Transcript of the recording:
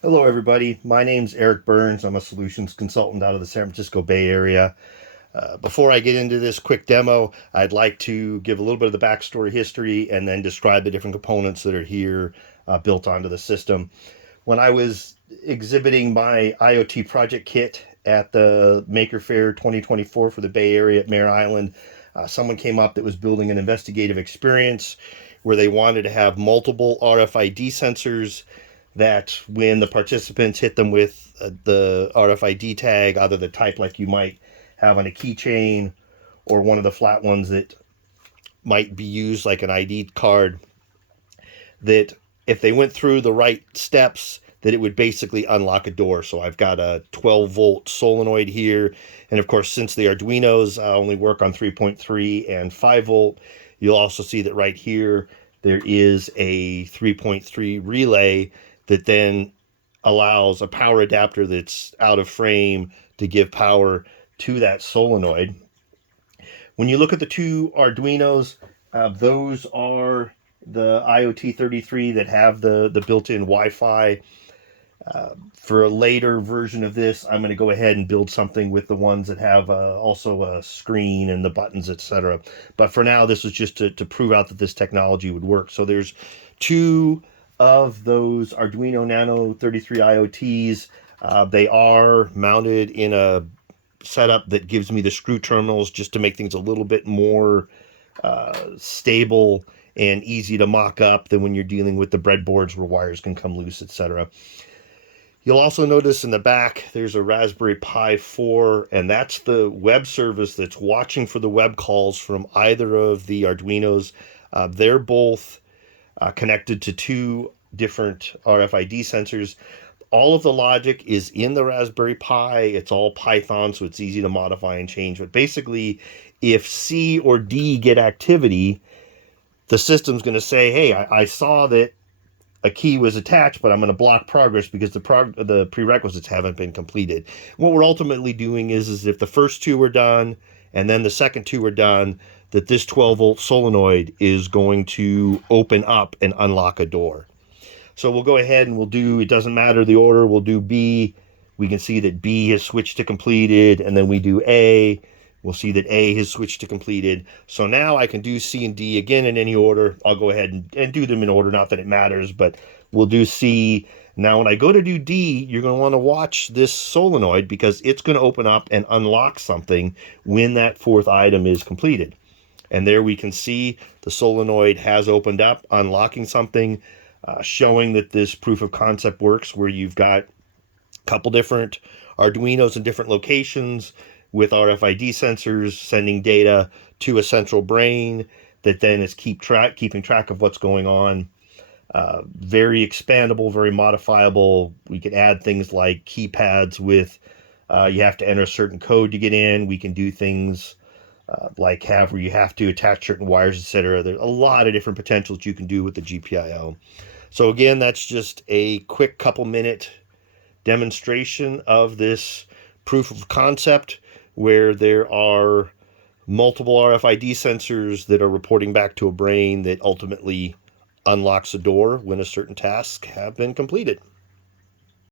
Hello, everybody. My name's Eric Burns. I'm a solutions consultant out of the San Francisco Bay Area. Before I get into this quick demo, I'd like to give a little bit of the backstory history and then describe the different components that are here built onto the system. When I was exhibiting my IoT project kit at the Maker Faire 2024 for the Bay Area at Mare Island, someone came up that was building an investigative experience where they wanted to have multiple RFID sensors that when the participants hit them with the RFID tag, either the type like you might have on a keychain or one of the flat ones that might be used like an ID card, that if they went through the right steps, that it would basically unlock a door. So I've got a 12-volt solenoid here. And of course, since the Arduinos only work on 3.3 and 5 volt, you'll also see that right here, there is a 3.3 relay that then allows a power adapter that's out of frame to give power to that solenoid. When you look at the two Arduinos, those are the IoT 33 that have the built-in Wi-Fi. For a later version of this, I'm going to go ahead and build something with the ones that have also a screen and the buttons, etc. But for now, this was just to prove out that this technology would work. So there's two of those Arduino Nano 33 IoTs. They are mounted in a setup that gives me the screw terminals just to make things a little bit more stable and easy to mock up than when you're dealing with the breadboards where wires can come loose, etc. You'll also notice in the back there's a Raspberry Pi4, and that's the web service that's watching for the web calls from either of the Arduinos. They're both connected to two different RFID sensors. All of the logic is in the Raspberry Pi. It's all Python, so it's easy to modify and change. But basically, if C or D get activity, the system's going to say, hey, I saw that a key was attached, but I'm going to block progress because the prerequisites haven't been completed. What we're ultimately doing is if the first two are done and then the second two are done, that this 12-volt solenoid is going to open up and unlock a door. So we'll go ahead and we'll do, it doesn't matter the order, we'll do B. We can see that B has switched to completed, and then we do A. We'll see that A has switched to completed. So now I can do C and D again in any order. I'll go ahead and do them in order, not that it matters, but we'll do C. Now when I go to do D, you're going to want to watch this solenoid because it's going to open up and unlock something when that fourth item is completed. And there we can see the solenoid has opened up, unlocking something. Showing that this proof of concept works, where you've got a couple different Arduinos in different locations with RFID sensors sending data to a central brain that then is keeping track of what's going on. Very expandable, very modifiable. We can add things like keypads with you have to enter a certain code to get in. We can do things like where you have to attach certain wires, etc. There's a lot of different potentials you can do with the GPIO. So again, that's just a quick couple minute demonstration of this proof of concept where there are multiple RFID sensors that are reporting back to a brain that ultimately unlocks a door when a certain task have been completed.